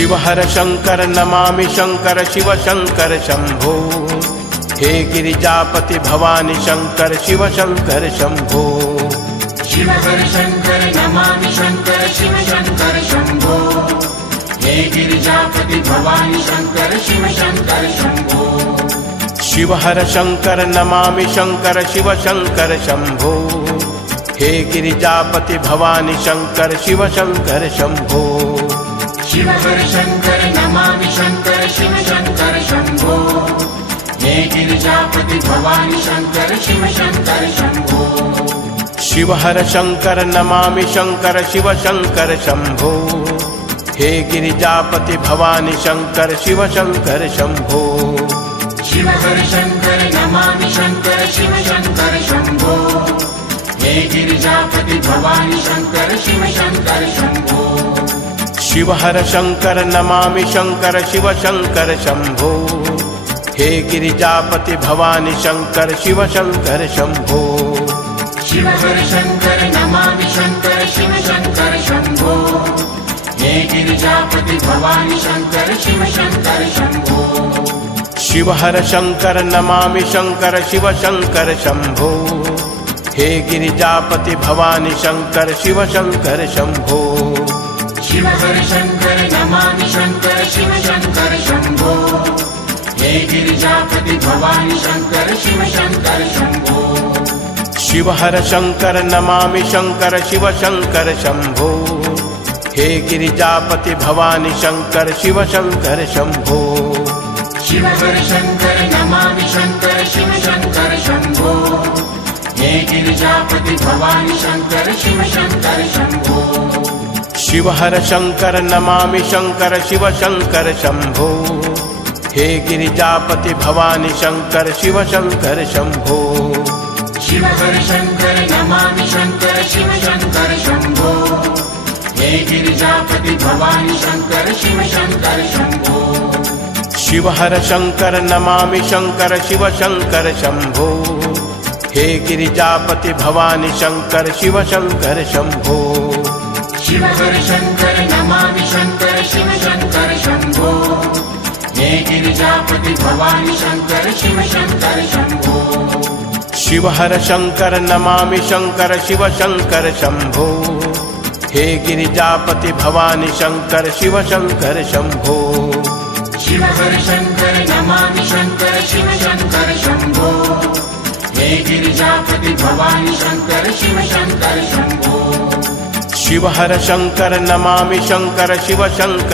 Shiv हर Shankar Namami Shankar Shiv Shankar Shambho. हे Girijapati Bhavani Shankar Shiv Shankar Shambho. Shiv हर Shankar Namami Shankar Shiv Shankar Shambho. हे Girijapati Bhavani Shankar Shiv Shankar Shambho. Shiv हर Shankar Namami Shankar Shiv Shankar Shambho. हे Girijapati Bhavani Shankar Shiv Shankar Shambho. Shiv हर Shankar Namami Shankar Shiv Shankar Shambho. हे Girijapati Bhavani Shankar Shiv Shankar Shambho. Shiv हर Shankar Namami Shankar Shiv Shankar Shambho. हे Girijapati Bhavani Shankar Shiv Shankar Shambho. Shiv हर Shankar Namami Shankar Shiv Shankar Shambho. हे Girijapati Bhavani Shankar Shiv Shankar Shambho. Shiv हर Shankar Namami Shankar Shiv Shankar Shambho. हे Girijapati Bhavani Shankar Shiv Shankar Shambho. Shiv हर Shankar Namami Shankar Shiv Shankar Shambho. हे Girijapati Bhavani Shankar Shiv Shankar Shambho. Shiv हर Shankar Namami Shankar Shiv Shankar Shambho. हे Girijapati Bhavani Shankar Shiv Shankar Shambho. Shiv हर Shankar Namami Shankar Shiv Shankar Shambho. हे Girijapati Bhavani Shankar Shiv Shankar Shambho. Shiv हर Shankar Namami Shankar Shiv Shankar Shambho. हे Girijapati Bhavani Shankar Shiv Shankar Shambho. Shiv हर Shankar Namami Shankar Shiv Shankar Shambho. हे Girijapati Bhavani Shankar Shiv Shankar Shambho. Shiv हर Shankar Namami Shankar Shiv Shankar Shambho. हे Girijapati Bhavani Shankar Shiv Shankar Shambho. Shiv हर Shankar Namami Shankar Shiv Shankar Shambho. हे Girijapati Bhavani Shankar Shiv Shankar Shambho. Shiv हर Shankar Namami Shankar Shiv Shankar Shambho. हे Girijapati Bhavani Shankar Shiv Shankar Shambho. Shiv हर Shankar Namami Shankar Shiv Shankar Shambho. हे Girijapati Bhavani Shankar Shiv Shankar Shambho. Shiv हर Shankar Namami Shankar Shiv Shankar Shambho. हे Girijapati Bhavani Shankar Shiv Shankar Shambho. Shiv हर Shankar Namami Shankar Shiv Shankar Shambho. हे Girijapati Bhavani Shankar Shiv Shankar Shambho. Shiv हर Shankar Namami Shankar Shiv Shankar